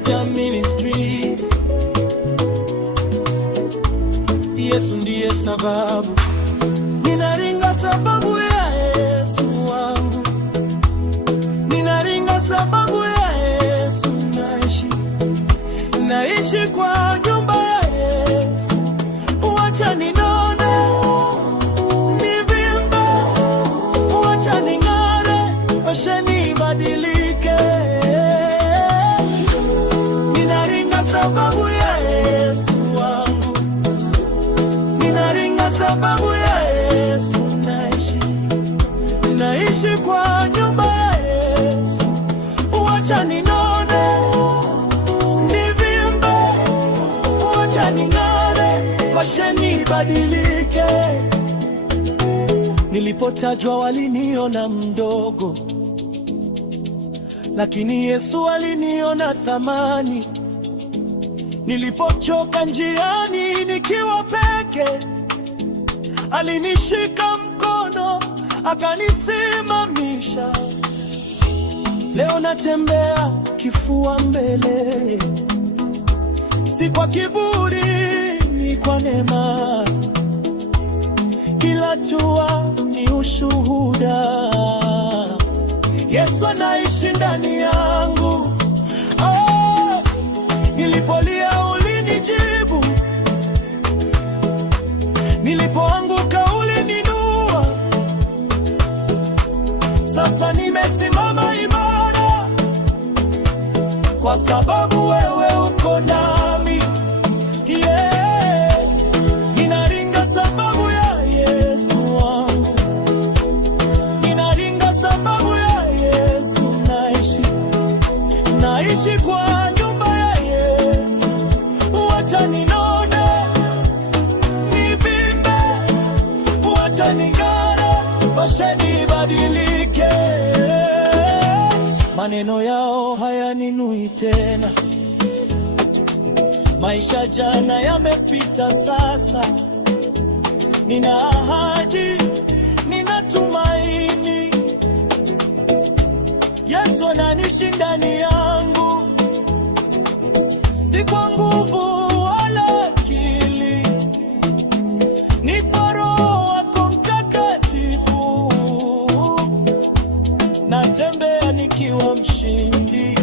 Praise Jam Ministries. Yesu ndiye sababu, ninaringa sababu ya Yesu wangu, ninaringa sababu ya Yesu naishi kwa nyumba ya Yesu. Wacha ninone, nivimbe, wacha ning'are, wacha nibadilike. Ninaringa sababu ya Yesu wangu, ninaringa sababu ya Yesu naishi kwa nyumba ya Yesu. Wacha ninone, nivimbe, wacha ning'are, wacha nibadilike. Nilipotajwa waliniona mdogo, lakini Yesu aliniona thamani. Nilipochoka njiani nikiwa peke, alinishika mkono akanisimamisha. Leo natembea kifua mbele, si kwa kiburi, ni kwa neema. Kila hatua ni ushuhuda, Yesu anaishi ndani yangu. Oh, nilipolia ulinijibu, nilipoanguka ulininua. Sasa nimesimama imara, kwa sababu wewe uko nami. Yeah. Ninaringa sababu ya Yesu wangu, ninaringa sababu ya Yesu naishi kwa nyumba ya Yesu. Wacha ninone, nivimbe, wacha ning'are, wacha nibadilike. Maneno yao hayaninui tena, maisha jana yamepita sasa. Nina ahadi, nina tumaini, Yesu anaishi ndani yangu. Si kwa nguvu wala akili, ni kwa Roho wako Mtakatifu. Natembea nikiwa mshindi,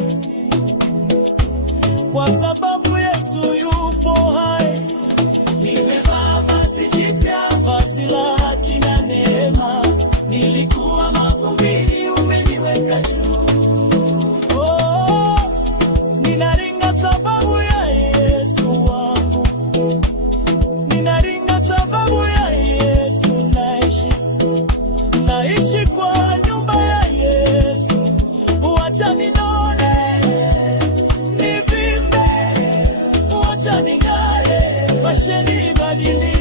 kwa sababu Yesu yupo hai. Nimevaa vazi jipya, vazi la haki na neema. Nilikuwa mavumbini, umeniweka juu. Oh, ninaringa sababu ya Yesu wangu, ninaringa sababu ya Yesu naishi kwa nyumba ya Yesu. Wacha ninone, nivimbe, wacha ning'are, wacha nibadilike.